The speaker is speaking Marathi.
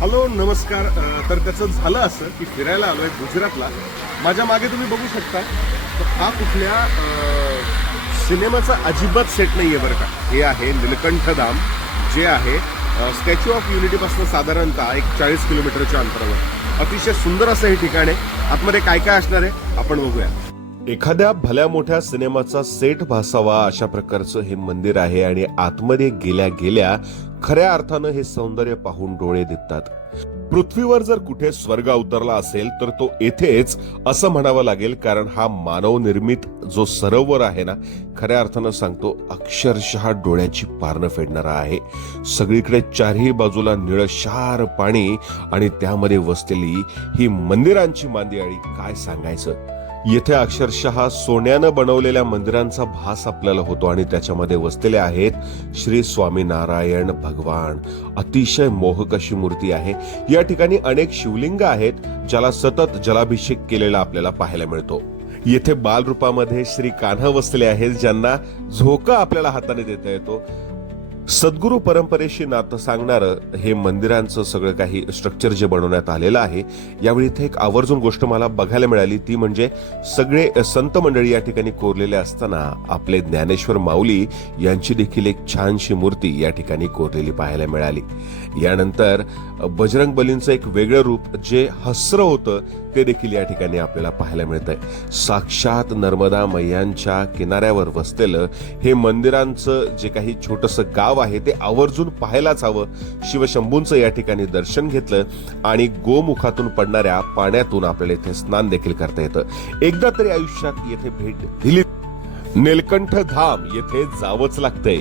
हॅलो नमस्कार. तर त्याचं झालं असं की फिरायला आलोय गुजरातला. माझ्या मागे तुम्ही बघू शकता तर हा कुठल्या सिनेमाचा अजिबात सेट नाहीये बरं का. हे आहे नीलकंठ धाम, जे आहे स्टॅच्यू ऑफ युनिटी पासून साधारणतः एक 40 किलोमीटरच्या अंतरावर. अतिशय सुंदर असं हे ठिकाण आहे. आतमध्ये काय काय असणार आहे आपण बघूया. एखाद्या भल्या मोठ्या सिनेमाचा सेट भासावा अशा प्रकारचं हे मंदिर आहे आणि आतमध्ये गेल्या गेल्या खऱ्या अर्थानं हे सौंदर्य पाहून डोळे दिसतात. पृथ्वीवर जर कुठे स्वर्ग अवतरला असेल तर तो येथेच असं म्हणावं लागेल, कारण हा मानव निर्मित जो सरोवर आहे ना, खऱ्या अर्थानं सांगतो अक्षरशः डोळ्याची पारणं फेडणारा आहे. सगळीकडे चारही बाजूला निळशार पाणी आणि त्यामध्ये वसलेली ही मंदिरांची मांदियाळी, काय सांगायचं. येथे अक्षरशः सोन्यानं बनवलेल्या मंदिरांचा भास आपल्याला होतो आणि त्याच्यामध्ये वसलेले आहेत श्री स्वामीनारायण भगवान. अतिशय मोहक अशी मूर्ती आहे. या ठिकाणी अनेक शिवलिंग आहेत ज्याला सतत जलाभिषेक केलेला आपल्याला पाहायला मिळतो. येथे बालरूपामध्ये श्री कान्हा वसले आहेत, ज्यांना झोका आपल्याला हाताने देता येतो. सद्गुरू परंपरेशी नातं सांगणारं हे मंदिरांचं सगळं काही स्ट्रक्चर जे बनवण्यात आलेलं आहे. यावेळी इथे एक आवर्जून गोष्ट मला बघायला मिळाली, ती म्हणजे सगळे संत मंडळी या ठिकाणी कोरलेले असताना आपले ज्ञानेश्वर माऊली यांची देखील एक छानशी मूर्ती या ठिकाणी कोरलेली पाहायला मिळाली. यानंतर बजरंग बलींचं एक वेगळं रूप जे हसरं होतं ते देखील या ठिकाणी आपल्याला पाहायला मिळतंय. साक्षात नर्मदा मैयांच्या किनाऱ्यावर वसलेलं हे मंदिरांचं जे काही छोटंसं गाव आहे ते आवर्जून पाहायलाच हवं. शिवशंभूंचं या ठिकाणी दर्शन घेतलं आणि गोमुखातून पडणाऱ्या पाण्यातून आपल्याला इथे स्नान देखील करता येतं. एकदा तरी आयुष्यात येथे भेट दिली. नीलकंठ धाम येथे जावंच लागतंय.